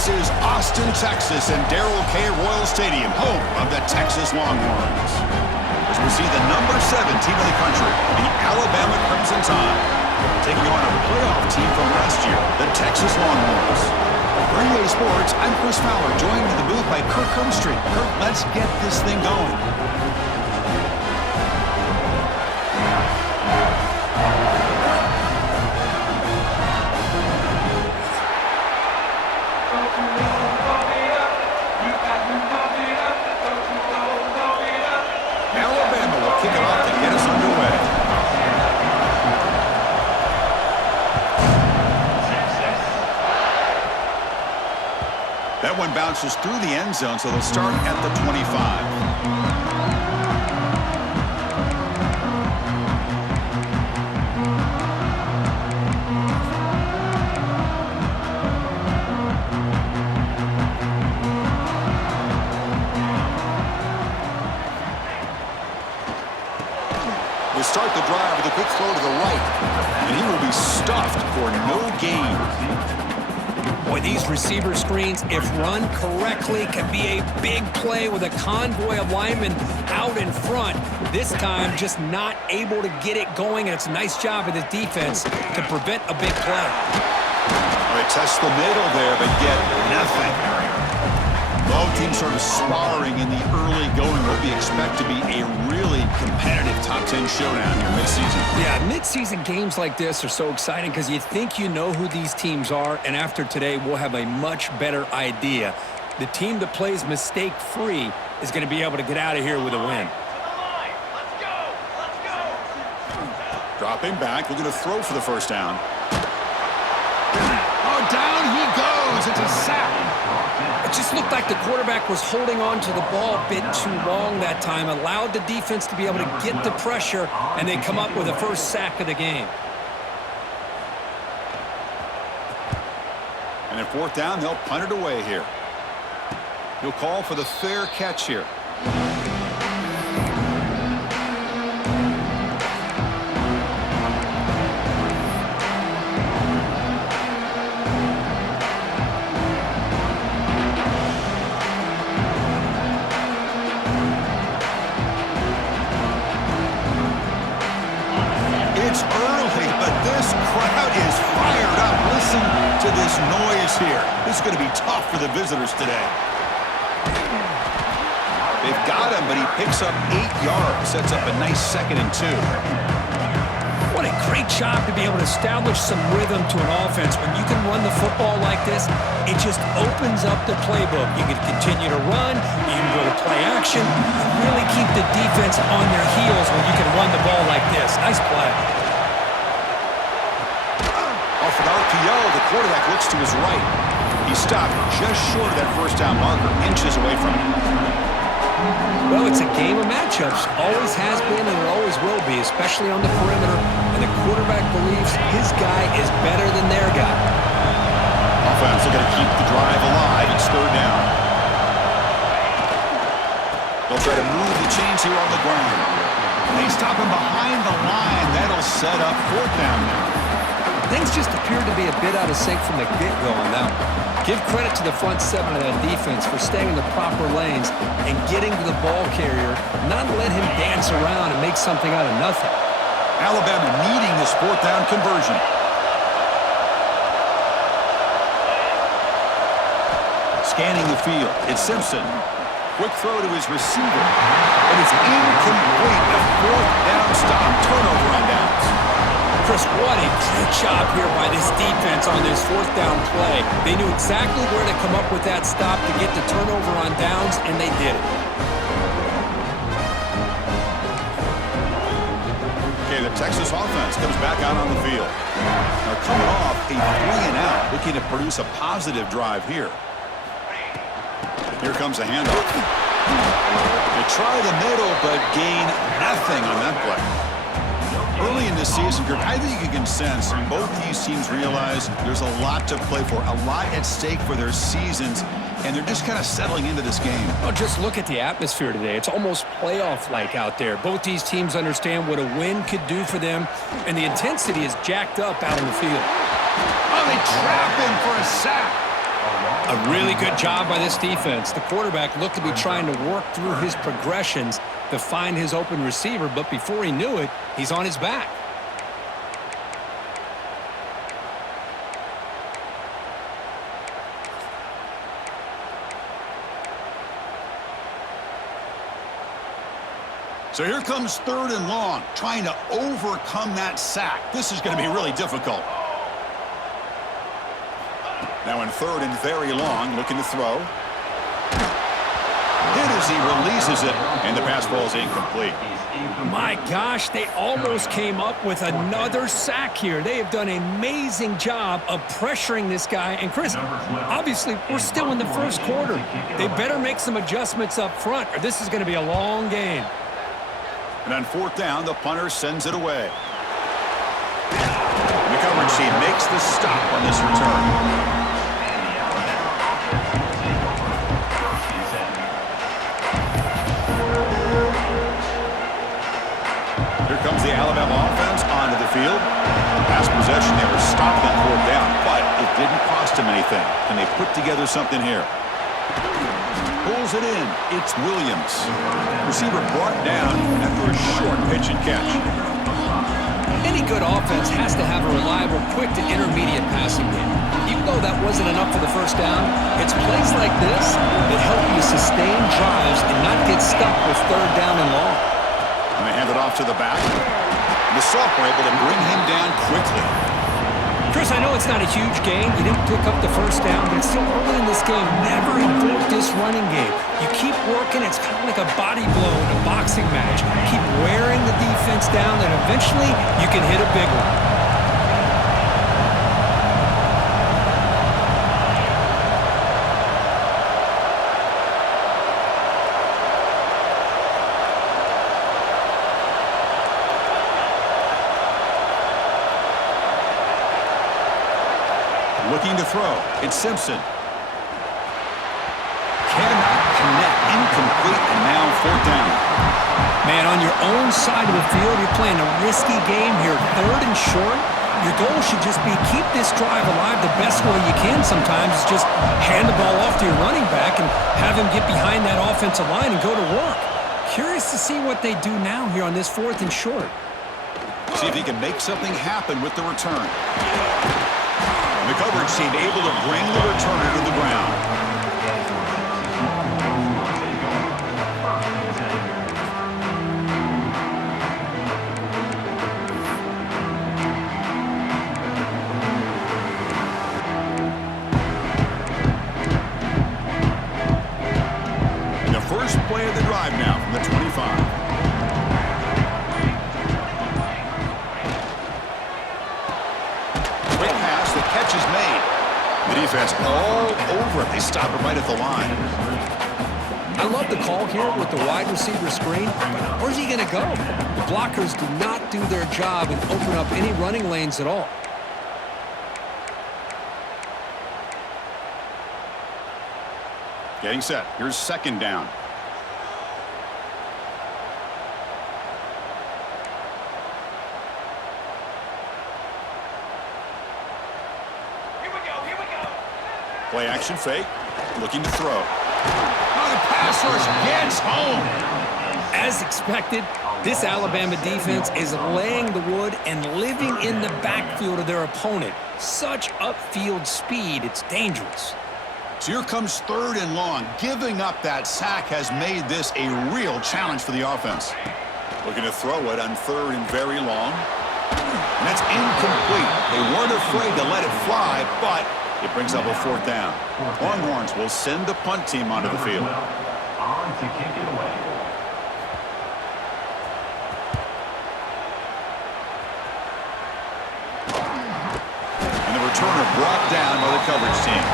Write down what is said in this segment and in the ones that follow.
This is Austin, Texas, and Darrell K. Royal Stadium, home of the Texas Longhorns. As we see the number 7 team in the country, the Alabama Crimson Tide, taking on a playoff team from last year, the Texas Longhorns. For EA Sports, I'm Chris Fowler, joined in the booth by Kirk Herbstreit. Kirk, let's get this thing going. Alabama will kick it off to get us underway. That one bounces through the end zone, so they'll start at the 25. We'll start the drive with a quick throw to the right, and he will be stuffed for no gain. Boy, these receiver screens, if run correctly, can be a big play with a convoy of linemen out in front. This time, just not able to get it going, and it's a nice job of the defense to prevent a big play. They test the middle there, but get nothing. Both teams sort of sparring in the early going. What we expect to be a really competitive top 10 showdown here mid-season. Yeah, mid-season games like this are so exciting because you think you know who these teams are, and after today, we'll have a much better idea. The team that plays mistake-free is going to be able to get out of here with a win. Dropping back, looking to throw for the first down. Oh, down he goes. It's a sack. It just looked like the quarterback was holding on to the ball a bit too long that time, allowed the defense to be able to get the pressure, and they come up with the first sack of the game. And at fourth down, they'll punt it away here. He'll call for the fair catch here. It's early, but this crowd is fired up. Listen to this noise here. This is going to be tough for the visitors today. They've got him, but he picks up 8 yards. Sets up a nice 2nd and 2. What a great job to be able to establish some rhythm to an offense. When you can run the football like this, it just opens up the playbook. You can continue to run, you can go to play action, and really keep the defense on their heels when you can run the ball like this. Nice play. Off an RPO, the quarterback looks to his right. He stopped just short of that first down marker, inches away from it. Well, it's a game of matchups. Always has been and it always will be, especially on the perimeter. And the quarterback believes his guy is better than their guy. Offense are going to keep the drive alive. It's third down. They'll try to move the chains here on the ground. They stop him behind the line. That'll set up fourth down now. Things just appeared to be a bit out of sync from the get-go on that one. Give credit to the front 7 of that defense for staying in the proper lanes and getting to the ball carrier, not let him dance around and make something out of nothing. Alabama needing this fourth down conversion. Scanning the field, it's Simpson. Quick throw to his receiver, but it's incomplete. A fourth down stop, turnover on downs. Chris, what a great job here by this defense on this fourth down play. They knew exactly where to come up with that stop to get the turnover on downs, and they did it. Okay, the Texas offense comes back out on the field. Now coming off a 3-and-out, looking to produce a positive drive here. Here comes a handoff. They try the middle, but gain nothing on that play. Early in the season, Kirk, I think you can sense both these teams realize there's a lot to play for, a lot at stake for their seasons, and they're just kind of settling into this game. Oh, just look at the atmosphere today. It's almost playoff-like out there. Both these teams understand what a win could do for them, and the intensity is jacked up out in the field. Oh, they trap him for a sack. A really good job by this defense. The quarterback looked to be trying to work through his progressions to find his open receiver, but before he knew it, he's on his back. So here comes 3rd and long, trying to overcome that sack. This is going to be really difficult. Now in 3rd and very long, looking to throw. Hit as he releases it, and the pass ball is incomplete. My gosh, they almost came up with another sack here. They have done an amazing job of pressuring this guy. And Chris, obviously, we're still in the first quarter. They better make some adjustments up front, or this is going to be a long game. And on 4th down, the punter sends it away. The coverage team makes the stop on this return. Here comes the Alabama offense onto the field. Last possession, they were stopped on 4th down, but it didn't cost them anything. And they put together something here. Pulls it in. It's Williams. Receiver brought down after a short pitch and catch. Any good offense has to have a reliable, quick to intermediate passing game. Even though that wasn't enough for the first down, it's plays like this that help you sustain drives and not get stuck with 3rd down and long. And they hand it off to the back. And the sophomore able to bring him down quickly. Chris, I know it's not a huge game. You didn't pick up the first down, but it's still early in this game. Never invoke this running game. You keep working. It's kind of like a body blow in a boxing match. Keep wearing the defense down, and eventually you can hit a big one. Looking to throw. It's Simpson. Cannot connect. Incomplete, and now 4th down. Man, on your own side of the field, you're playing a risky game here. 3rd and short. Your goal should just be keep this drive alive the best way you can sometimes. Is just hand the ball off to your running back and have him get behind that offensive line and go to work. Curious to see what they do now here on this 4th and short. See if he can make something happen with the return. The coverage team able to bring the returner to the ground. And the first play of the drive now from the 25. Catch is made. The defense all over it. They stop it right at the line. I love the call here with the wide receiver screen, but where's he going to go? The blockers do not do their job and open up any running lanes at all. Getting set. Here's 2nd down. Play action fake. Looking to throw. Oh, the pass rush gets home. As expected, this Alabama defense is laying the wood and living in the backfield of their opponent. Such upfield speed, it's dangerous. So here comes 3rd and long. Giving up that sack has made this a real challenge for the offense. Looking to throw it on 3rd and very long. And that's incomplete. They weren't afraid to let it fly, but it brings up a 4th down. Longhorns will send the punt team onto the field. On to kick it away. And the returner brought down by the coverage team.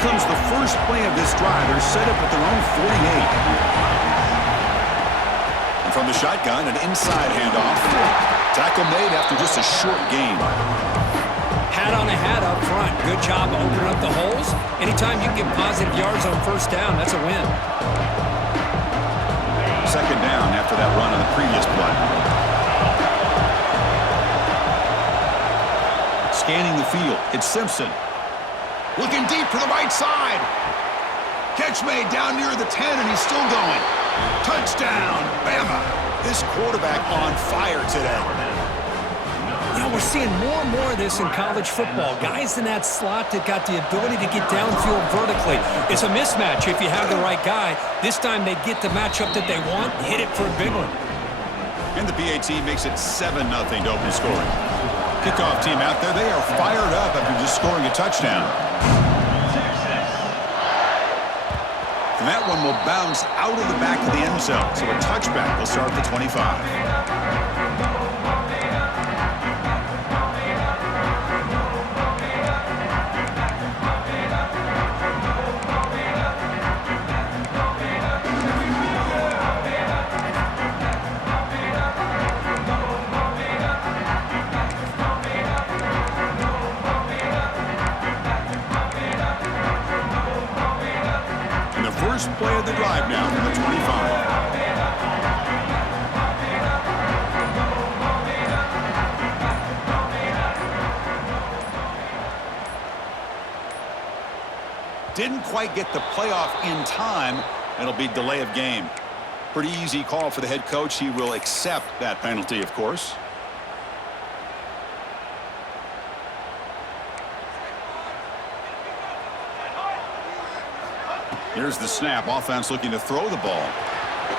Comes the first play of this drive. They're set up at their own 48. And from the shotgun, an inside handoff. Tackle made after just a short gain. Hat on a hat up front. Good job opening up the holes. Anytime you can get positive yards on first down, that's a win. Second down after that run on the previous play. Scanning the field, it's Simpson. Looking deep for the right side. Catch made down near the 10, and he's still going. Touchdown, BAMA. This quarterback on fire today. You know, we're seeing more and more of this in college football. Guys in that slot that got the ability to get downfield vertically. It's a mismatch if you have the right guy. This time they get the matchup that they want, hit it for a big one. And the BAT makes it 7-0 to open scoring. Kickoff team out there, they are fired up after just scoring a touchdown. And that one will bounce out of the back of the end zone. So a touchback will start at the 25. First play of the drive now from the 25. Didn't quite get the playoff in time. It'll be delay of game. Pretty easy call for the head coach. He will accept that penalty, of course. Here's the snap. Offense looking to throw the ball.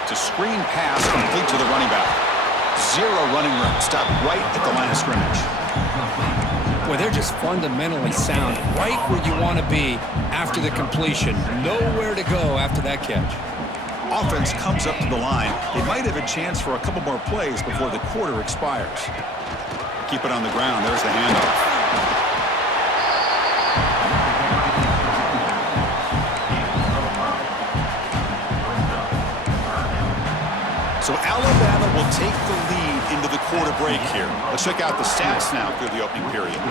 To screen pass complete to the running back. Zero running room. Stop right at the line of scrimmage. Boy, they're just fundamentally sound. Right where you want to be after the completion. Nowhere to go after that catch. Offense comes up to the line. They might have a chance for a couple more plays before the quarter expires. Keep it on the ground. There's the handoff. So Alabama will take the lead into the quarter break here. Let's check out the stats now through the opening period.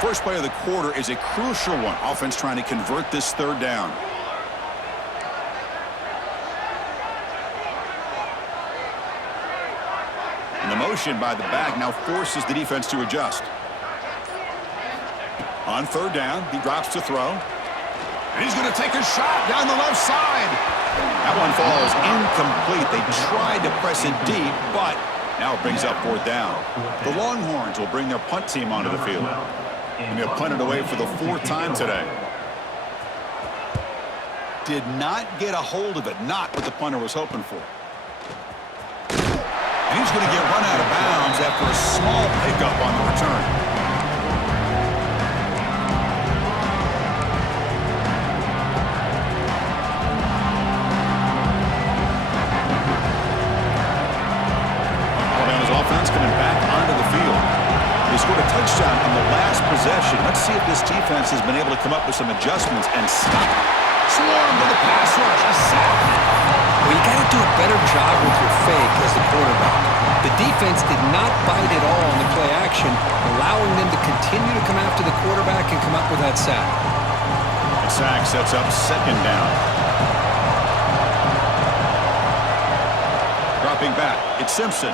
First play of the quarter is a crucial one. Offense trying to convert this third down. And the motion by the back now forces the defense to adjust. On third down, he drops to throw. And he's going to take a shot down the left side. That one falls incomplete. They tried to press it deep, but now it brings up fourth down. The Longhorns will bring their punt team onto the field. And they'll punt it away for the fourth time today. Did not get a hold of it. Not what the punter was hoping for. And he's going to get run out of bounds after a small pickup on the return. Alabama's offense coming back onto the field. They scored a touchdown on the last possession. Let's see if this defense has been able to come up with some adjustments and stop it. Swarm to the pass rush. A sack. Well, you got to do a better job with your fake as the quarterback. The defense did not bite at all on the play action, allowing them to continue to come after the quarterback and come up with that sack. The sack sets up second down. Dropping back, it's Simpson.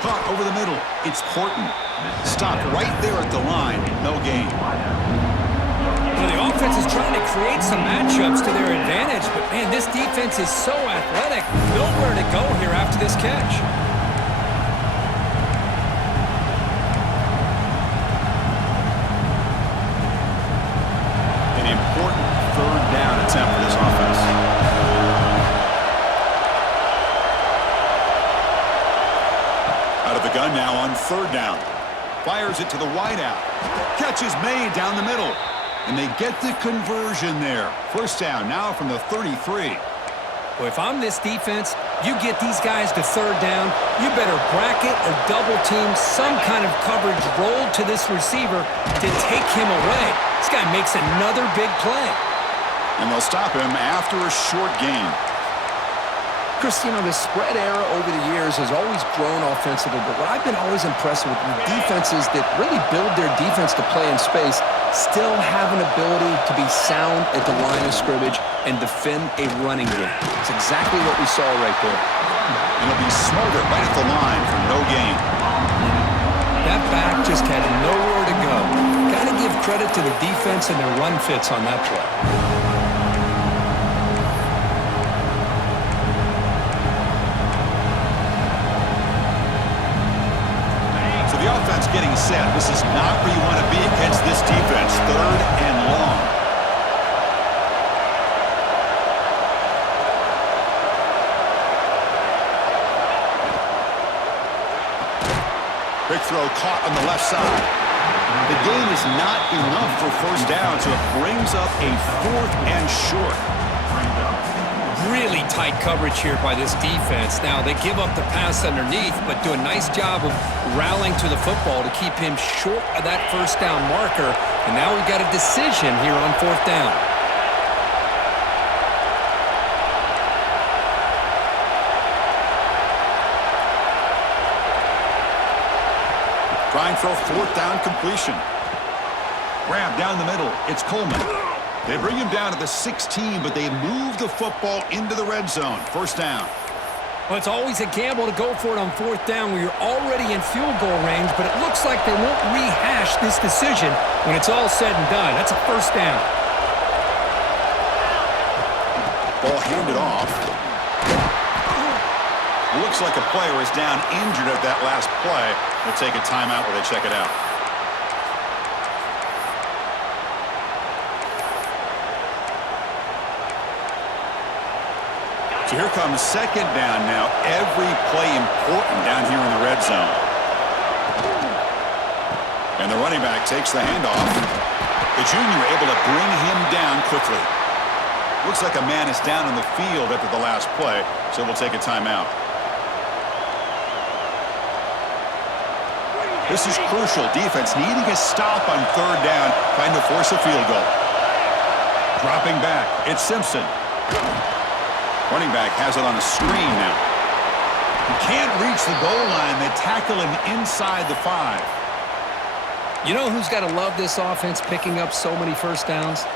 Caught over the middle, it's Horton. Stopped right there at the line, no gain. Well, the offense is trying to create some matchups to their advantage, but man, this defense is so athletic. Nowhere to go here after this catch. An important third down attempt for this offense. Out of the gun now on third down. Fires it to the wideout. Catch is made down the middle. And they get the conversion there. First down now from the 33. Well, if I'm this defense, You get these guys to third down, you better bracket or double team some kind of coverage roll to this receiver to take him away. This guy makes another big play. And they'll stop him after a short gain. Chris, you know, the spread era over the years has always grown offensively, but what I've been always impressed with defenses that really build their defense to play in space still have an ability to be sound at the line of scrimmage and defend a running game. It's exactly what we saw right there. And he'll be smothered right at the line for no gain. That back just had nowhere to go. Got to give credit to the defense and their run fits on that play. The offense getting set. This is not where you want to be against this defense. Third and long. Big throw caught on the left side. The gain is not enough for first down, so it brings up a 4th and short. Really tight coverage here by this defense. Now, they give up the pass underneath, but do a nice job of rallying to the football to keep him short of that first down marker. And now we've got a decision here on 4th down. Trying for a 4th down completion. Grab down the middle. It's Coleman. They bring him down to the 16, but they move the football into the red zone. First down. Well, it's always a gamble to go for it on 4th down where you're already in field goal range, but it looks like they won't rehash this decision when it's all said and done. That's a first down. Ball handed off. Looks like a player is down injured at that last play. They'll take a timeout where they check it out. So here comes second down now. Every play important down here in the red zone. And the running back takes the handoff. The junior able to bring him down quickly. Looks like a man is down in the field after the last play, so we'll take a timeout. This is crucial. Defense needing a stop on 3rd down, trying to force a field goal. Dropping back, it's Simpson. Running back has it on a screen now. He can't reach the goal line. They tackle him inside the 5. You know who's got to love this offense picking up so many first downs?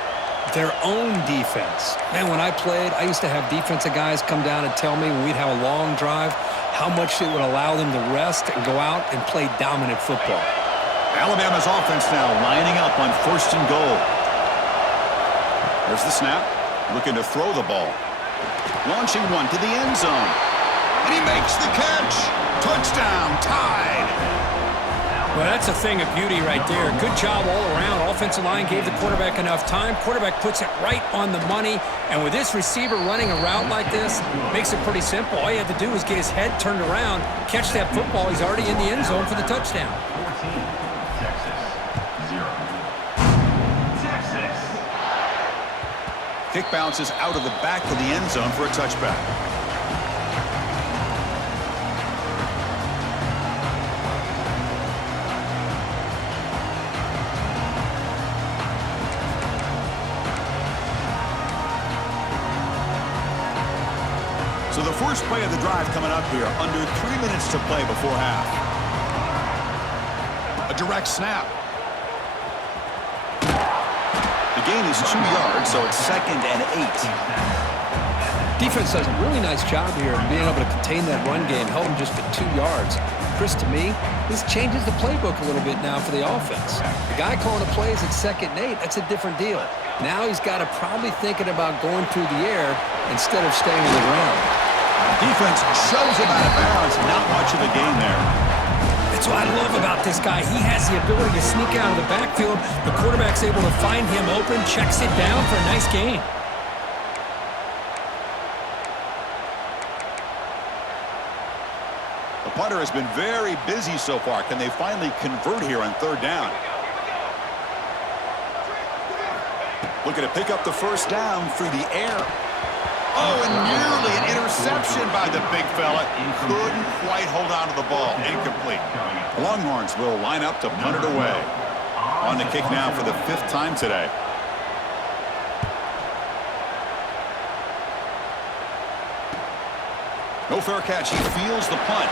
Their own defense. Man, when I played, I used to have defensive guys come down and tell me when we'd have a long drive how much it would allow them to rest and go out and play dominant football. Alabama's offense now lining up on 1st and goal. There's the snap. Looking to throw the ball. Launching one to the end zone. And he makes the catch. Touchdown, tied. Well, that's a thing of beauty right there. Good job all around. Offensive line gave the quarterback enough time. Quarterback puts it right on the money. And with this receiver running a route like this, makes it pretty simple. All you have to do is get his head turned around, catch that football. He's already in the end zone for the touchdown. 14, Texas, 0. Texas. Kick bounces out of the back of the end zone for a touchback. So the first play of the drive coming up here, under 3 minutes to play before half. A direct snap. The gain is 2 yards, so it's 2nd and 8. Defense does a really nice job here of being able to contain that run game, held him just at 2 yards. Chris, to me, this changes the playbook a little bit now for the offense. The guy calling the plays at 2nd and 8, that's a different deal. Now he's got to probably thinking about going through the air instead of staying on the ground. Defense shoves him out of bounds. Not much of a gain there. That's what I love about this guy. He has the ability to sneak out of the backfield. The quarterback's able to find him open, checks it down for a nice gain. The punter has been very busy so far. Can they finally convert here on 3rd down? Looking to pick up the first down through the air. Oh, and nearly an interception by the big fella. Couldn't quite hold on to the ball. Incomplete. Longhorns will line up to punt it away. On the kick now for the 5th time today. No fair catch. He feels the punt.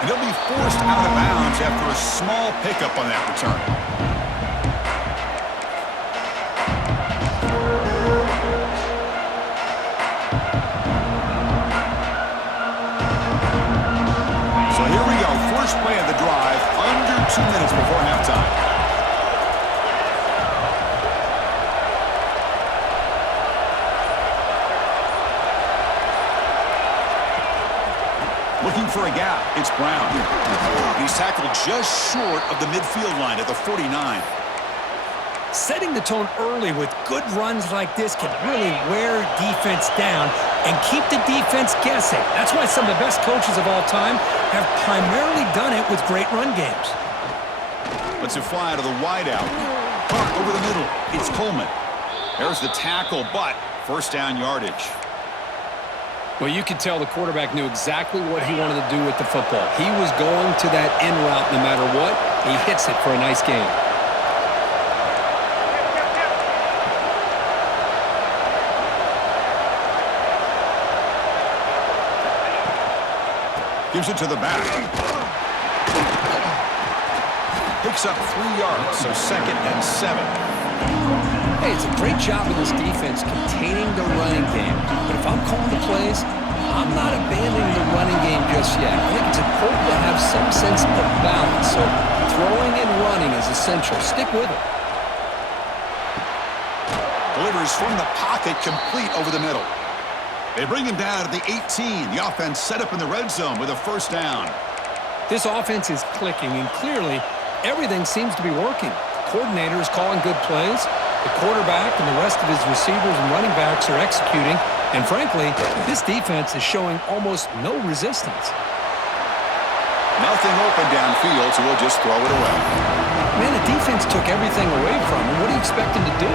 And he'll be forced out of bounds after a small pickup on that return. So here we go. First play of the drive. Under 2 minutes before halftime. Looking for a gap. It's Brown. He's tackled just short of the midfield line at the 49. Setting the tone early with good runs like this can really wear defense down and keep the defense guessing. That's why some of the best coaches of all time have primarily done it with great run games. Let's it fly out of the wideout. Over the middle. It's Coleman. There's the tackle, but first down yardage. Well, you could tell the quarterback knew exactly what he wanted to do with the football. He was going to that in route no matter what. He hits it for a nice gain. Gives it to the back. Picks up 3 yards, so 2nd and 7. Hey, it's a great job of this defense containing the running game. But if I'm calling the plays, I'm not abandoning the running game just yet. I think it's important to have some sense of balance. So throwing and running is essential. Stick with it. Delivers from the pocket, complete over the middle. They bring him down at the 18. The offense set up in the red zone with a first down. This offense is clicking, and clearly everything seems to be working. The coordinator is calling good plays. The quarterback and the rest of his receivers and running backs are executing. And frankly, this defense is showing almost no resistance. Nothing open downfield, so we'll just throw it away. Man, the defense took everything away from him. What do you expect him to do?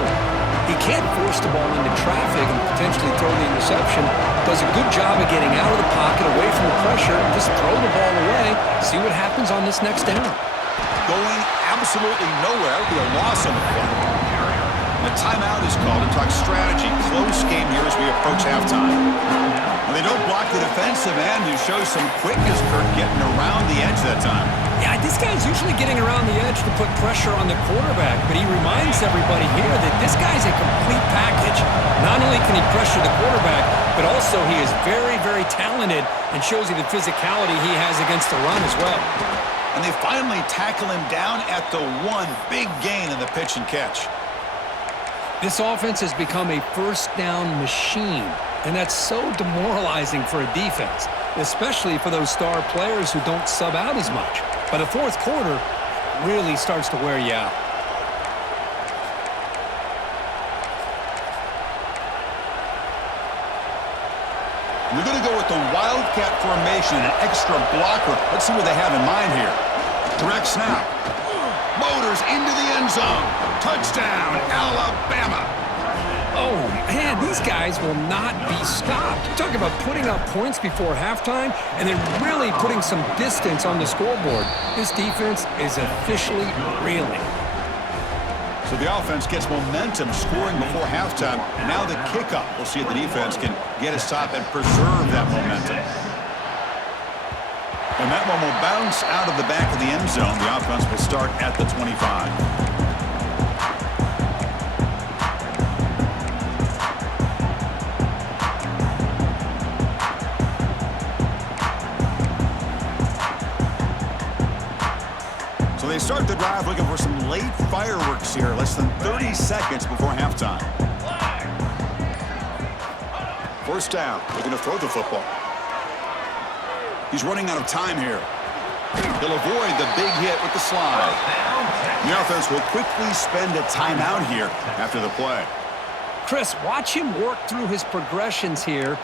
He can't force the ball into traffic and potentially throw the interception. Does a good job of getting out of the pocket, away from the pressure, and just throw the ball away. See what happens on this next down. Going absolutely nowhere. Be a loss on the play. The timeout is called to talk strategy. Close game here as we approach halftime. Well, they don't block the defensive end, who shows some quickness, Kirk, getting around the edge that time. Yeah, this guy's usually getting around the edge to put pressure on the quarterback, but he reminds everybody here that this guy's a complete package. Not only can he pressure the quarterback, but also he is very, very talented and shows you the physicality he has against the run as well. And they finally tackle him down at the 1. Big gain in the pitch and catch. This offense has become a first down machine, and that's so demoralizing for a defense, especially for those star players who don't sub out as much. By the 4th quarter, it really starts to wear you out. They're going to go with the Wildcat formation, an extra blocker. Let's see what they have in mind here. Direct snap. Motors into the end zone. Touchdown, Alabama. Oh, man, these guys will not be stopped. You're talking about putting up points before halftime and then really putting some distance on the scoreboard. This defense is officially reeling. So the offense gets momentum, scoring before halftime. Now the kickoff. We'll see if the defense can get a stop and preserve that momentum. And that one will bounce out of the back of the end zone. The offense will start at the 25. So they start the drive looking for some late fireworks here. Less than 30 seconds before halftime. First down. Looking to throw the football. He's running out of time here. He'll avoid the big hit with the slide. The offense will quickly spend a timeout here after the play. Chris, watch him work through his progressions here.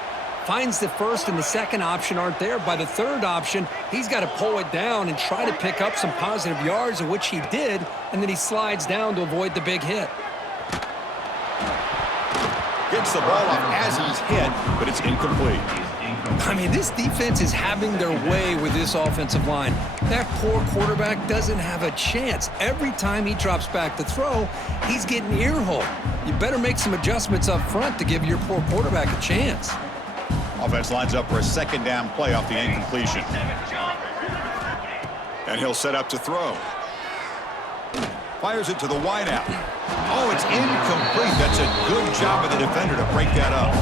Finds the first and the second option aren't there. By the third option, he's got to pull it down and try to pick up some positive yards, of which he did, and then he slides down to avoid the big hit. Gets the ball off as he's hit, but it's incomplete. I mean, this defense is having their way with this offensive line. That poor quarterback doesn't have a chance. Every time he drops back to throw, he's getting ear-holed. You better make some adjustments up front to give your poor quarterback a chance. Offense lines up for a second down play off the incompletion. And he'll set up to throw. Fires it to the wideout. Oh, it's incomplete. That's a good job of the defender to break that up.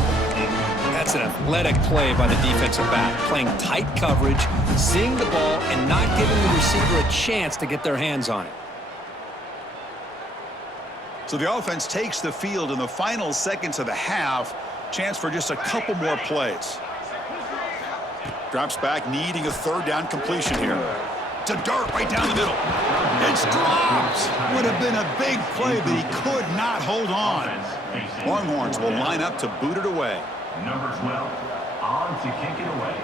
That's an athletic play by the defensive back, playing tight coverage, seeing the ball, and not giving the receiver a chance to get their hands on it. So the offense takes the field in the final seconds of the half. Chance for just a couple more plays. Drops back, needing a third down completion here. It's a dart right down the middle. It's dropped. Would have been a big play, but he could not hold on. Longhorns will line up to boot it away. Number 12, on to kick it away.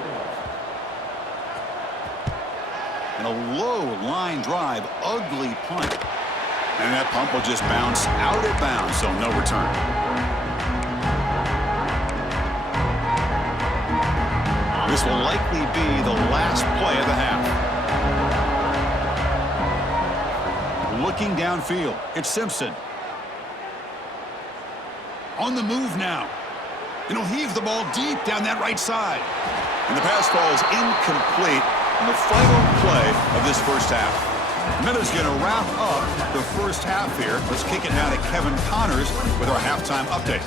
And a low line drive, ugly punt. And that punt will just bounce out of bounds, so no return. This will likely be the last play of the half. Looking downfield, it's Simpson. On the move now. And he'll heave the ball deep down that right side. And the pass falls incomplete in the final play of this first half. Miller's going to wrap up the first half here. Let's kick it now to Kevin Connors with our halftime update.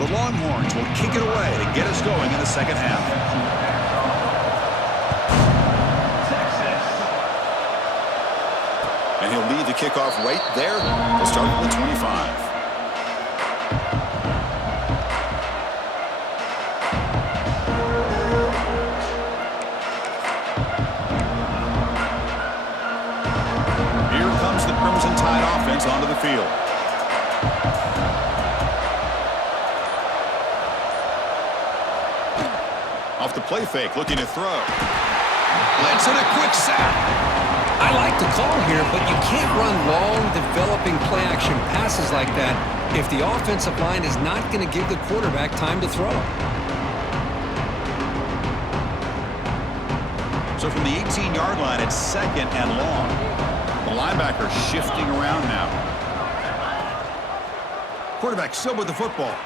The Longhorns will kick it away to get us going in the second half. And he'll lead the kickoff right there to start with the 25. Crimson Tide offense onto the field. Off the play fake, looking to throw. Blitz and a quick sack. I like the call here, but you can't run long, developing play-action passes like that if the offensive line is not going to give the quarterback time to throw. So from the 18-yard line, it's second and long. The linebacker shifting around now. Quarterback still with the football.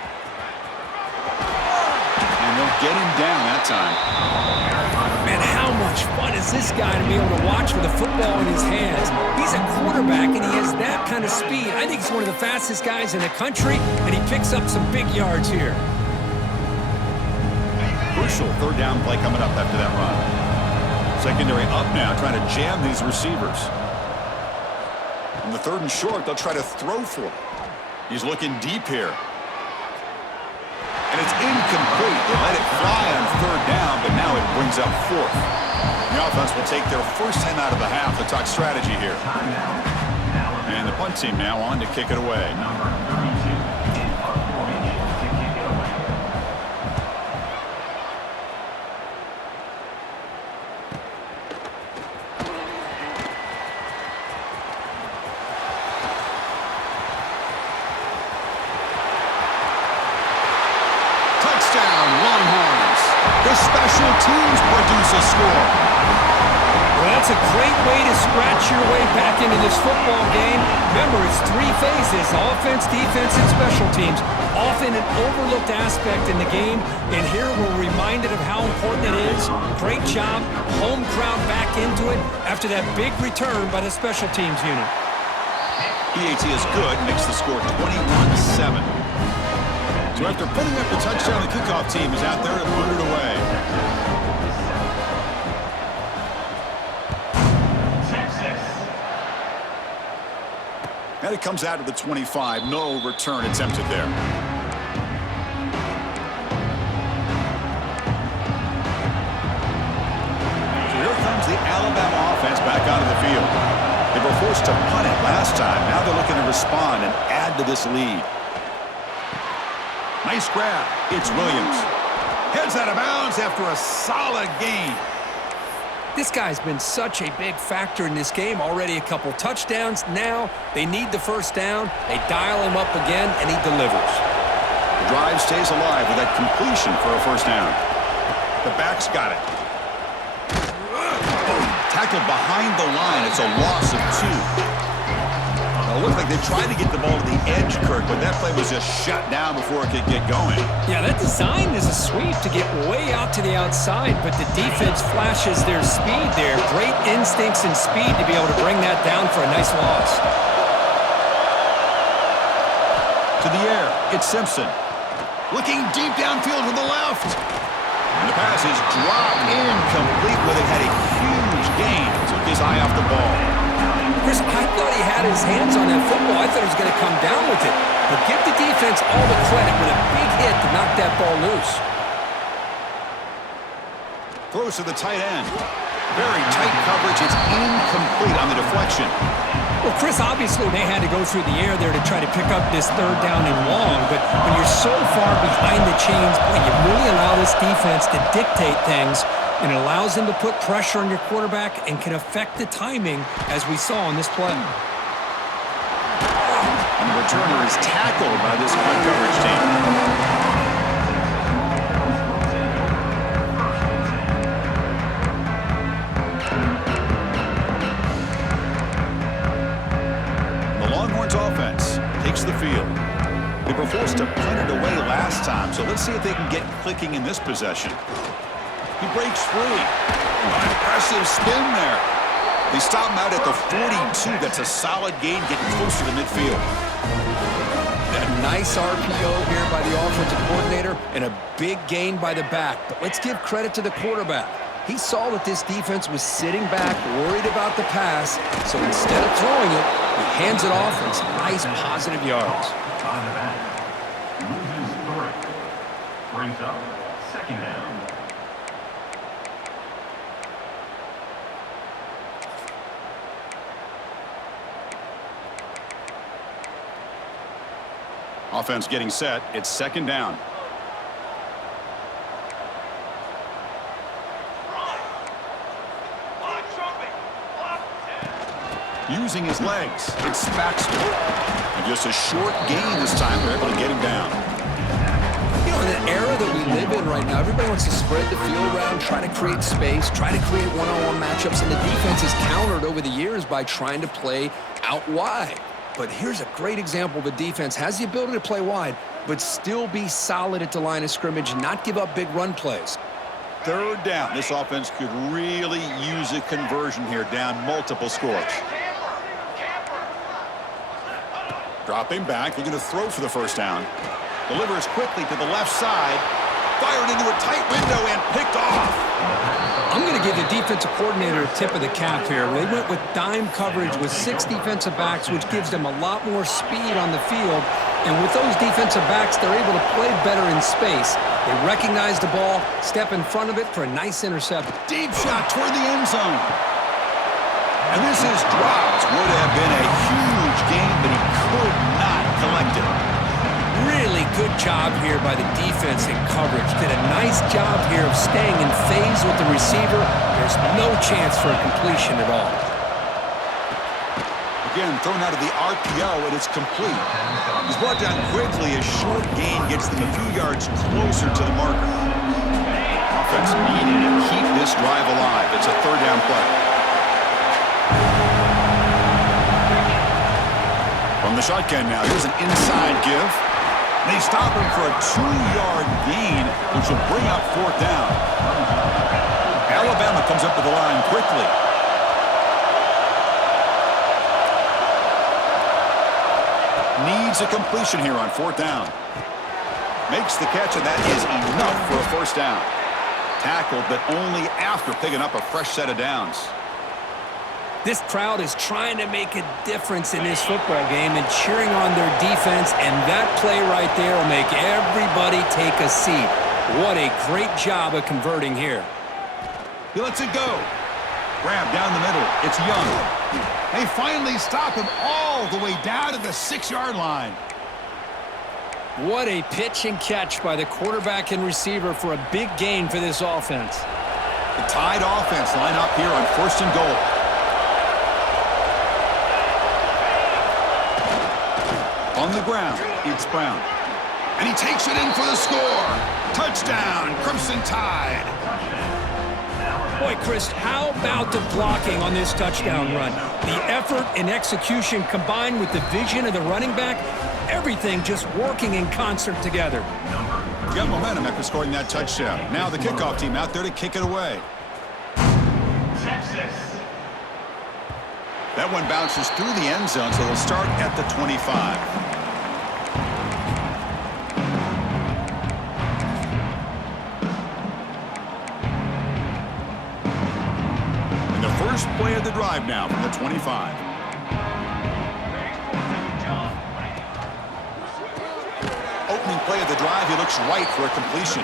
And they'll get him down that time. Man, how much fun is this guy to be able to watch with the football in his hands? He's a quarterback, and he has that kind of speed. I think he's one of the fastest guys in the country, and he picks up some big yards here. Crucial third down play coming up after that run. Secondary up now, trying to jam these receivers. On the third and short, they'll try to throw for him. He's looking deep here. And it's incomplete. They let it fly on third down, but now it brings up fourth. The offense will take their first time out of the half to talk strategy here. And the punt team now on to kick it away. Number 32 in punt formation to kick it away. The special teams produce a score. Well, that's a great way to scratch your way back into this football game. Remember, it's three phases: offense, defense, and special teams. Often an overlooked aspect in the game, and here we're reminded of how important it is. Great job, home crowd back into it after that big return by the special teams unit. PAT is good, makes the score 21-7. So after putting up the touchdown, the kickoff team is out there to boot it away. And it comes out of the 25. No return attempted there. So here comes the Alabama offense back out of the field. They were forced to punt it last time. Now they're looking to respond and add to this lead. Nice grab. It's Williams. Heads out of bounds after a solid gain. This guy's been such a big factor in this game. Already a couple touchdowns. Now they need the first down. They dial him up again, and he delivers. The drive stays alive with that completion for a first down. The back's got it. Tackled behind the line. It's a loss of 2. It looked like they tried to get the ball to the edge, Kirk, but that play was just shut down before it could get going. Yeah, that design is a sweep to get way out to the outside, but the defense flashes their speed there. Great instincts and speed to be able to bring that down for a nice loss. To the air, it's Simpson. Looking deep downfield to the left. And the pass is dropped incomplete, where they had a huge gain. Took his eye off the ball. Chris, I thought he had his hands on that football. I thought he was going to come down with it. But give the defense all the credit with a big hit to knock that ball loose. Throws to the tight end. Very tight coverage. It's incomplete on the deflection. Well, Chris, obviously they had to go through the air there to try to pick up this third down and long. But when you're so far behind the chains, boy, you really allow this defense to dictate things. And it allows them to put pressure on your quarterback and can affect the timing, as we saw on this play. And the returner is tackled by this quick coverage team. The Longhorns offense takes the field. They were forced to punt it away last time, so let's see if they can get clicking in this possession. He breaks free. An impressive spin there. They stop him out at the 42. That's a solid gain, getting closer to midfield. A nice RPO here by the offensive coordinator and a big gain by the back. But let's give credit to the quarterback. He saw that this defense was sitting back, worried about the pass. So instead of throwing it, he hands it off and some nice positive yards. On the back. Loses 3. Brings up second down. Offense getting set. It's second down. Using his legs, it's Baxter. And just a short gain this time. They're able to get him down. You know, in an era that we live in right now, everybody wants to spread the field around, try to create space, try to create one-on-one matchups, and the defense has countered over the years by trying to play out wide. But here's a great example. The defense has the ability to play wide, but still be solid at the line of scrimmage and not give up big run plays. Third down. This offense could really use a conversion here, down multiple scores. Dropping back, looking to throw for the first down. Delivers quickly to the left side. Fired into a tight window and picked off. I'm going to give the defensive coordinator a tip of the cap here. They went with dime coverage with 6 defensive backs, which gives them a lot more speed on the field. And with those defensive backs, they're able to play better in space. They recognize the ball, step in front of it for a nice interception. Deep shot toward the end zone. And this is dropped. Would have been a huge gain, but he could not collect it. Really good job here by the defense in coverage. Did a nice job here of staying in phase with the receiver. There's no chance for a completion at all. Again, thrown out of the RPO, and it's complete. He's brought down quickly. A short gain gets them a few yards closer to the marker. Offense needed to keep this drive alive. It's a third down play. From the shotgun now, here's an inside give. They stop him for a 2-yard gain, which will bring up fourth down. Alabama comes up to the line quickly. Needs a completion here on fourth down. Makes the catch, and that is enough for a first down. Tackled, but only after picking up a fresh set of downs. This crowd is trying to make a difference in this football game and cheering on their defense, and that play right there will make everybody take a seat. What a great job of converting here. He lets it go. Grab down the middle. It's Young. They finally stop him all the way down to the 6-yard line. What a pitch and catch by the quarterback and receiver for a big gain for this offense. The Tide offense line up here on 1st and goal. On the ground, it's Brown. And he takes it in for the score. Touchdown, Crimson Tide. Boy, Chris, how about the blocking on this touchdown run? The effort and execution combined with the vision of the running back, everything just working in concert together. Got momentum after scoring that touchdown. Now the kickoff team out there to kick it away. Texas. That one bounces through the end zone, so they'll start at the 25. And the first play of the drive now from the 25. Opening play of the drive, he looks right for a completion.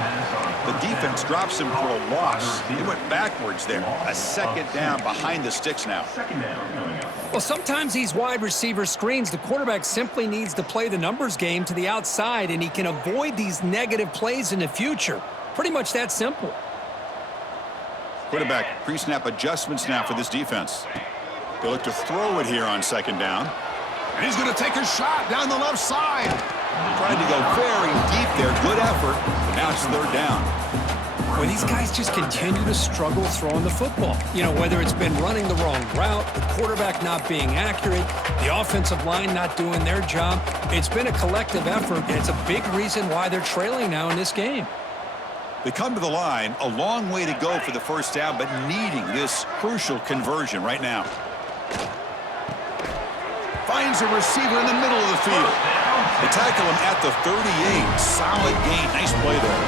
The defense drops him for a loss. He went backwards there. A second down behind the sticks now. Second down coming up. Well, sometimes these wide receiver screens, the quarterback simply needs to play the numbers game to the outside, and he can avoid these negative plays in the future. Pretty much that simple. Quarterback pre-snap adjustments now for this defense. They look to throw it here on second down. And he's going to take a shot down the left side. Trying to go very deep there. Good effort. But now it's third down. Well, these guys just continue to struggle throwing the football. You know, whether it's been running the wrong route, the quarterback not being accurate, the offensive line not doing their job. It's been a collective effort, and it's a big reason why they're trailing now in this game. They come to the line, a long way to go for the first down, but needing this crucial conversion right now. Finds a receiver in the middle of the field. They tackle him at the 38. Solid gain. Nice play there.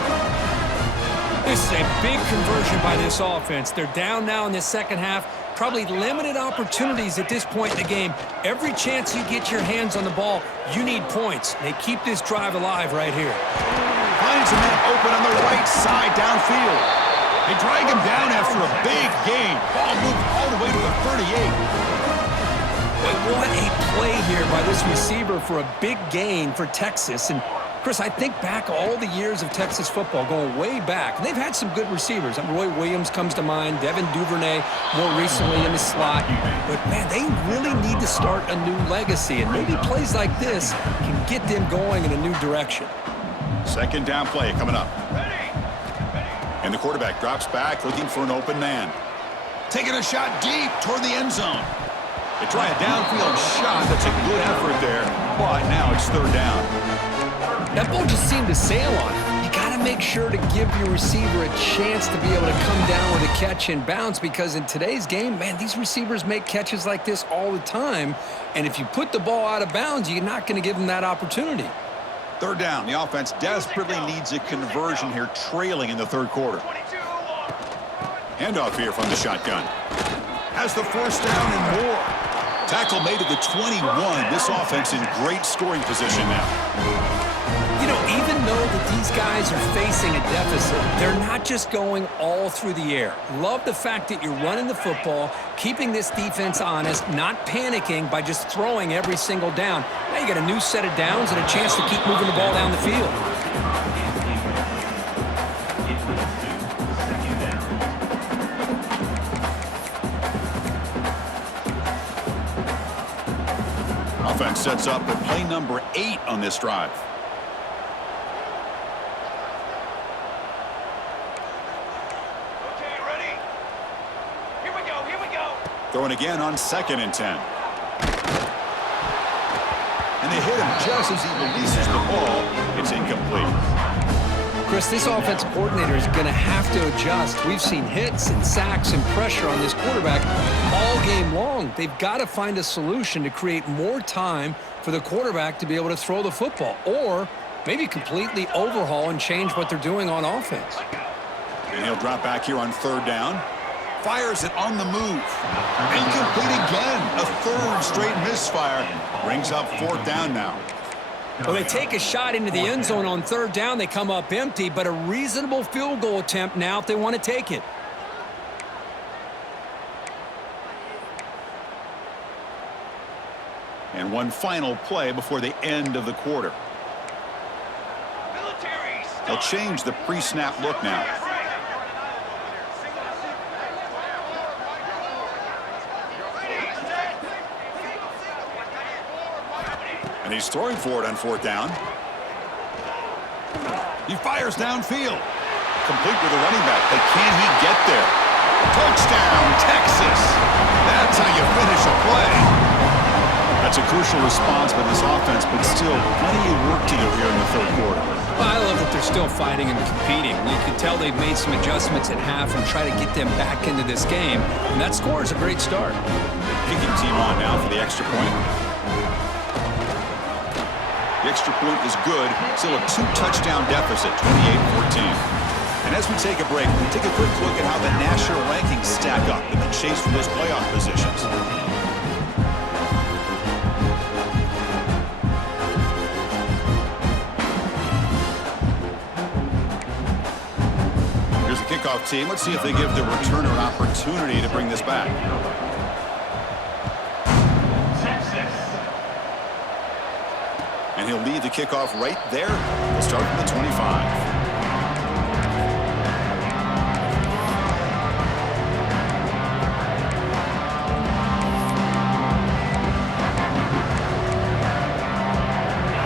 This is a big conversion by this offense. They're down now in the second half. Probably limited opportunities at this point in the game. Every chance you get your hands on the ball, you need points. They keep this drive alive right here. Finds a man open on the right side downfield. They drag him down after a big gain. Ball moved all the way to the 38. Boy, what a play here by this receiver for a big gain for Texas. And Chris, I think back all the years of Texas football, going way back. And they've had some good receivers. Roy Williams comes to mind, Devin Duvernay more recently in the slot. But, man, they really need to start a new legacy. And maybe plays like this can get them going in a new direction. Second down play coming up. And the quarterback drops back looking for an open man. Taking a shot deep toward the end zone. They try a downfield shot. That's a good effort there. But now it's third down. That ball just seemed to sail on it. You got to make sure to give your receiver a chance to be able to come down with a catch and bounce, because in today's game, man, these receivers make catches like this all the time. And if you put the ball out of bounds, you're not going to give them that opportunity. Third down. The offense desperately needs a conversion here, trailing in the third quarter. Handoff here from the shotgun. Has the first down and more. Tackle made at the 21. This offense in great scoring position now. You know, even though that these guys are facing a deficit, they're not just going all through the air. Love the fact that you're running the football, keeping this defense honest, not panicking by just throwing every single down. Now you got a new set of downs and a chance to keep moving the ball down the field. Offense sets up at play number 8 on this drive. Okay, ready? Here we go. Throwing again on 2nd and 10. And they hit him just as he releases the ball. It's incomplete. Chris, this offensive coordinator is going to have to adjust. We've seen hits and sacks and pressure on this quarterback all game long. They've got to find a solution to create more time for the quarterback to be able to throw the football, or maybe completely overhaul and change what they're doing on offense. And he'll drop back here on third down. Fires it on the move. Incomplete again. A third straight misfire. Brings up fourth down now. Well, they take a shot into the end zone on third down. They come up empty, but a reasonable field goal attempt now if they want to take it. And one final play before the end of the quarter. They'll change the pre-snap look now. And he's throwing for it on 4th down. He fires downfield. Complete with the running back, but can he get there? Touchdown, Texas! That's how you finish a play. That's a crucial response by this offense, but still plenty of work to do here in the 3rd quarter. Well, I love that they're still fighting and competing. You can tell they've made some adjustments at half and try to get them back into this game, and that score is a great start. Kicking team on now for the extra point. The extra point is good. Still a 2-touchdown deficit, 28-14. And as we take a break, we take a quick look at how the national rankings stack up in the chase for those playoff positions. Here's the kickoff team. Let's see if they give the returner an opportunity to bring this back. And he'll lead the kickoff right there. We'll start from the 25.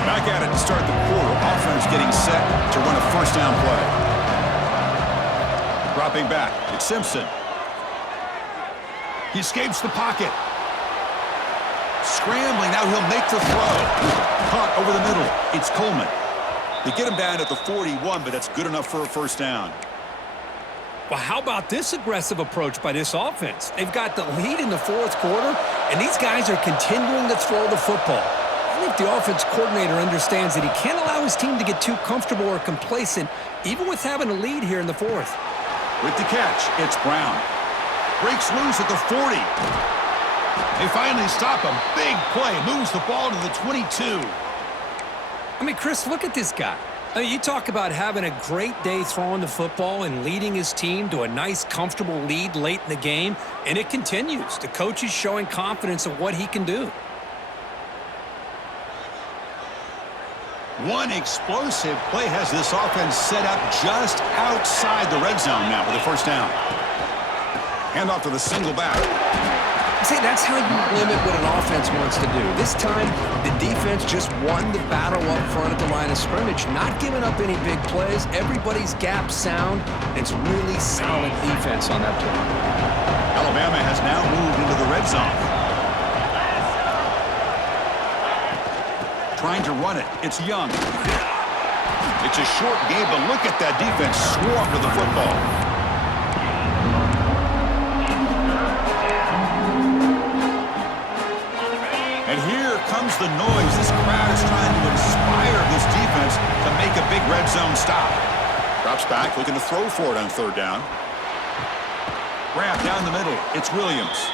Back at it to start the quarter. Offense getting set to run a 1st down play. Dropping back. It's Simpson. He escapes the pocket. Scrambling, now he'll make the throw. Caught over the middle. It's Coleman. They get him down at the 41, but that's good enough for a 1st down. Well, how about this aggressive approach by this offense? They've got the lead in the 4th quarter, and these guys are continuing to throw the football. I think the offense coordinator understands that he can't allow his team to get too comfortable or complacent, even with having a lead here in the 4th. With the catch, it's Brown. Breaks loose at the 40. They finally stop him. Big play. Moves the ball to the 22. I mean, Chris, look at this guy. I mean, you talk about having a great day throwing the football and leading his team to a nice, comfortable lead late in the game, and it continues. The coach is showing confidence of what he can do. One explosive play has this offense set up just outside the red zone now with a 1st down. Handoff to the single back. See, that's how you limit what an offense wants to do. This time, the defense just won the battle up front at the line of scrimmage, not giving up any big plays. Everybody's gap sound. It's really solid defense on that play. Alabama has now moved into the red zone. Trying to run it. It's Young. It's a short game, but look at that defense swarm to the football. And here comes the noise. This crowd is trying to inspire this defense to make a big red zone stop. Drops back, looking to throw for it on 3rd down. Grab down the middle. It's Williams.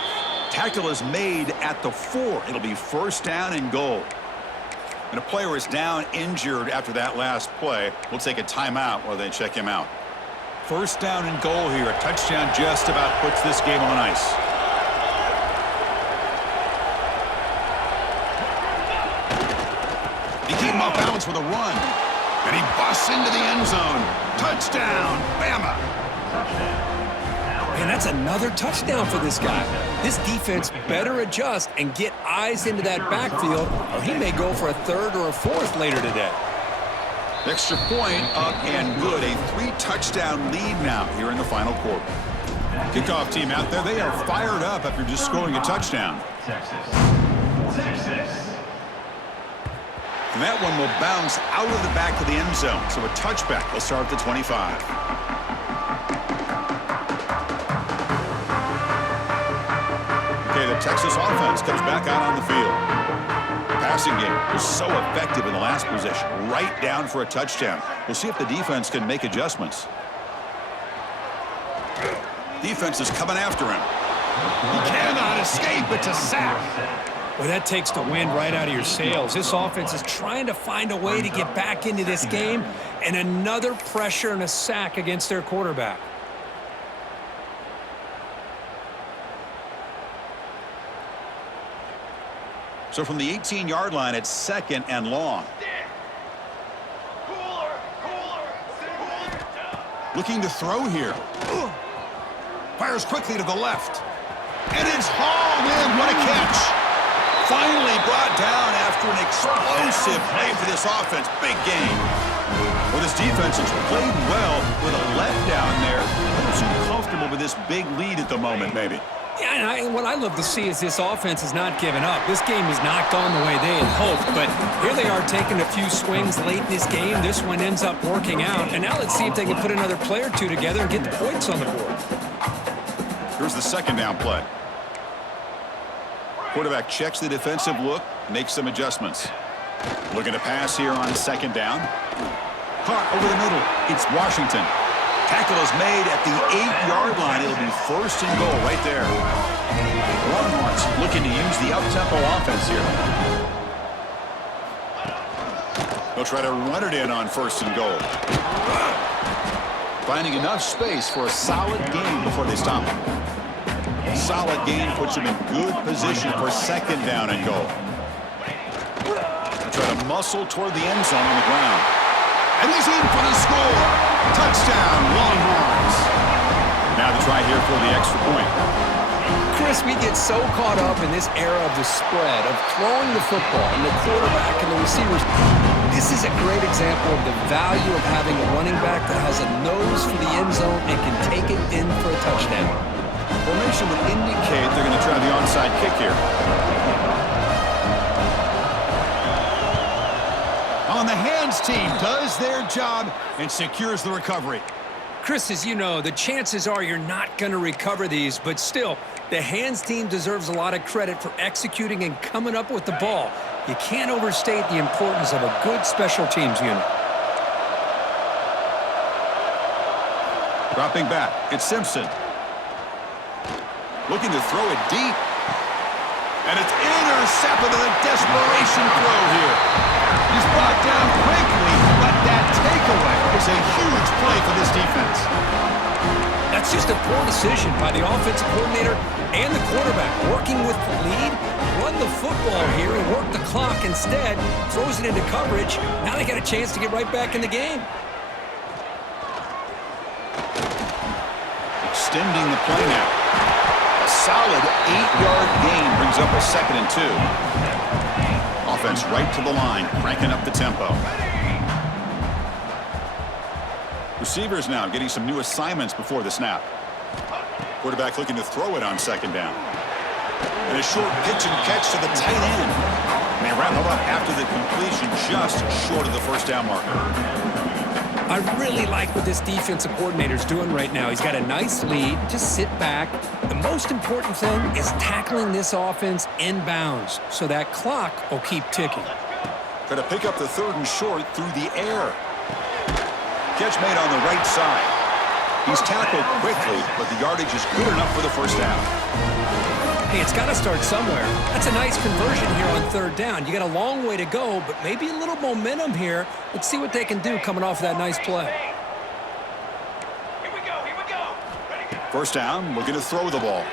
Tackle is made at the 4. It'll be 1st down and goal. And a player is down injured after that last play. We'll take a timeout while they check him out. 1st down and goal here. A touchdown just about puts this game on ice. He keep him off balance with a run. And he busts into the end zone. Touchdown, BAMA. Man, that's another touchdown for this guy. This defense better adjust and get eyes into that backfield, or he may go for a 3rd or a 4th later today. Extra point up and good. A 3-touchdown lead now here in the final quarter. Kickoff team out there. They are fired up after just scoring a touchdown. Texas. And that one will bounce out of the back of the end zone. So a touchback will start at the 25. Okay, the Texas offense comes back out on the field. The passing game was so effective in the last possession, right down for a touchdown. We'll see if the defense can make adjustments. Defense is coming after him. He cannot escape. It's a sack. Well, that takes the wind right out of your sails. This offense is trying to find a way to get back into this game, and another pressure and a sack against their quarterback. So from the 18-yard line, it's 2nd and long. Looking to throw here. Fires quickly to the left. And it's hauled in. What a catch. Finally brought down after an explosive play for this offense. Big game. Well, this defense has played well with a letdown there. A little too comfortable with this big lead at the moment, maybe. Yeah, and what I love to see is this offense has not given up. This game has not gone the way they had hoped, but here they are taking a few swings late in this game. This one ends up working out, and now let's see if they can put another play or two together and get the points on the board. Here's the second down play. Quarterback checks the defensive look, makes some adjustments. Looking to pass here on second down. Caught over the middle. It's Washington. Tackle is made at the 8-yard line. It'll be first and goal right there. Longhorns looking to use the up-tempo offense here. They'll try to run it in on first and goal. Finding enough space for a solid gain before they stop him. Solid gain puts him in good position for second down and goal. They'll try to muscle toward the end zone on the ground. And he's in for the score. Touchdown, Longhorns. Now to try here for the extra point. Chris, we get so caught up in this era of the spread, of throwing the football and the quarterback and the receivers. This is a great example of the value of having a running back that has a nose for the end zone and can take it in for a touchdown. Formation would indicate they're going to try the onside kick here. On the hands team does their job and secures the recovery. Chris, as you know, the chances are you're not going to recover these, but still, the hands team deserves a lot of credit for executing and coming up with the ball. You can't overstate the importance of a good special teams unit. Dropping back, it's Simpson. Looking to throw it deep. And it's intercepted in a desperation throw here. He's brought down quickly, but that takeaway is a huge play for this defense. That's just a poor decision by the offensive coordinator and the quarterback. Working with the lead, run the football here and work the clock instead. Throws it into coverage. Now they got a chance to get right back in the game. Extending the play now. A solid 8-yard gain brings up a 2nd and 2. Offense right to the line, cranking up the tempo. Receivers now getting some new assignments before the snap. Quarterback looking to throw it on second down. And a short pitch and catch to the tight end. And they wrap it up after the completion just short of the first down marker. I really like what this defensive coordinator's doing right now. He's got a nice lead. Just sit back. The most important thing is tackling this offense inbounds so that clock will keep ticking. Going to pick up the 3rd and short through the air. Catch made on the right side. He's tackled quickly, but the yardage is good enough for the first down. Hey, it's got to start somewhere. That's a nice conversion here on 3rd down. You got a long way to go, but maybe a little momentum here. Let's see what they can do coming off of that nice play. Here we go, here we go. Ready, go. First down, looking to throw the ball.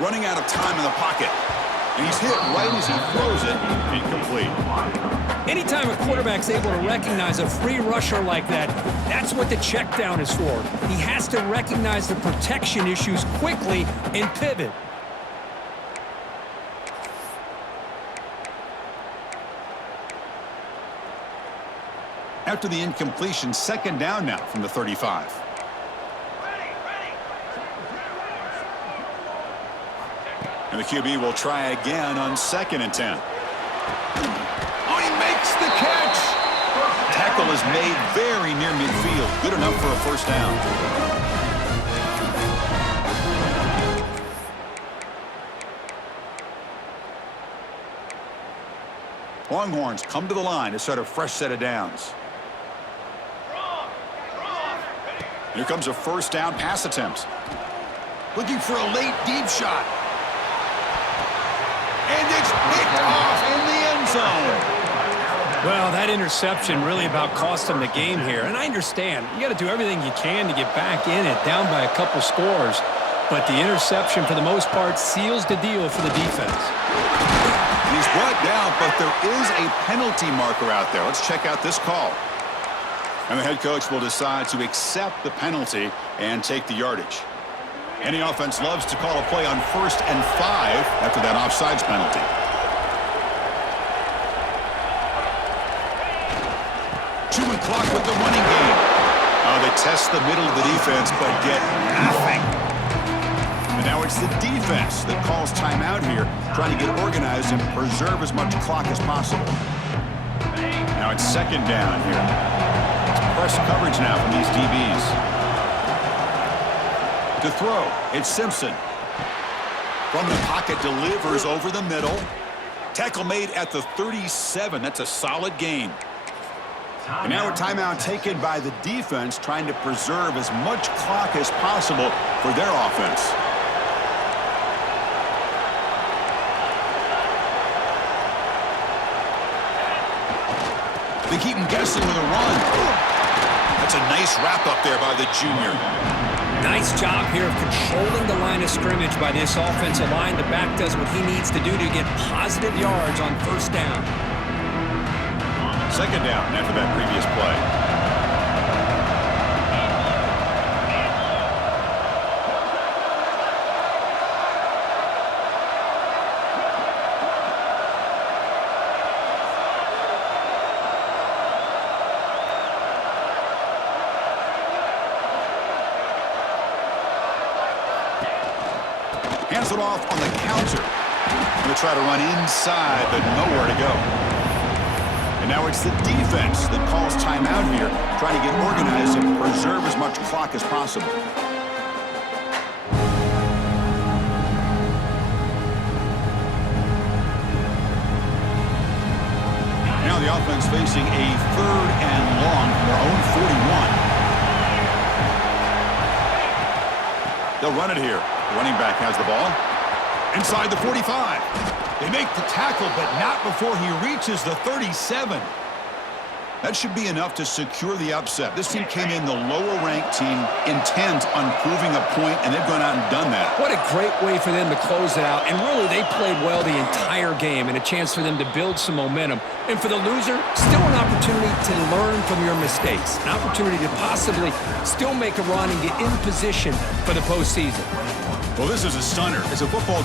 Running out of time in the pocket. And he's hit right as he throws it. Incomplete. Anytime a quarterback's able to recognize a free rusher like that, that's what the check down is for. He has to recognize the protection issues quickly and pivot. After the incompletion, 2nd down now from the 35. And the QB will try again on 2nd and 10. Oh, he makes the catch! Tackle is made very near midfield. Good enough for a first down. Longhorns come to the line to start a fresh set of downs. Here comes a first down pass attempt. Looking for a late deep shot. And it's picked off in the end zone. Well, that interception really about cost them the game here. And I understand. You got to do everything you can to get back in it, down by a couple scores. But the interception, for the most part, seals the deal for the defense. He's brought down, but there is a penalty marker out there. Let's check out this call. And the head coach will decide to accept the penalty and take the yardage. Any offense loves to call a play on 1st and 5 after that offsides penalty. Chewing clock with the running game. Oh, they test the middle of the defense, but get nothing. And now it's the defense that calls timeout here, trying to get organized and preserve as much clock as possible. Now it's second down here. It's press coverage now from these DBs. To throw, it's Simpson. From the pocket, delivers over the middle. Tackle made at the 37. That's a solid gain. And now a timeout taken by the defense, trying to preserve as much clock as possible for their offense. They keep him guessing with a run. That's a nice wrap up there by the junior. Nice job here of controlling the line of scrimmage by this offensive line. The back does what he needs to do to get positive yards on first down. Second down after that previous play. Hands it off on the counter. Going to try to run inside, but nowhere to go. And now it's the defense that calls timeout here, trying to get organized and preserve as much clock as possible. Now the offense facing a third and long from their own 41. They'll run it here. Running back has the ball. Inside the 45. They make the tackle, but not before he reaches the 37. That should be enough to secure the upset. This team came in the lower-ranked team intent on proving a point, and they've gone out and done that. What a great way for them to close it out. And really, they played well the entire game, and a chance for them to build some momentum. And for the loser, still an opportunity to learn from your mistakes. An opportunity to possibly still make a run and get in position for the postseason. Well, this is a stunner. It's a football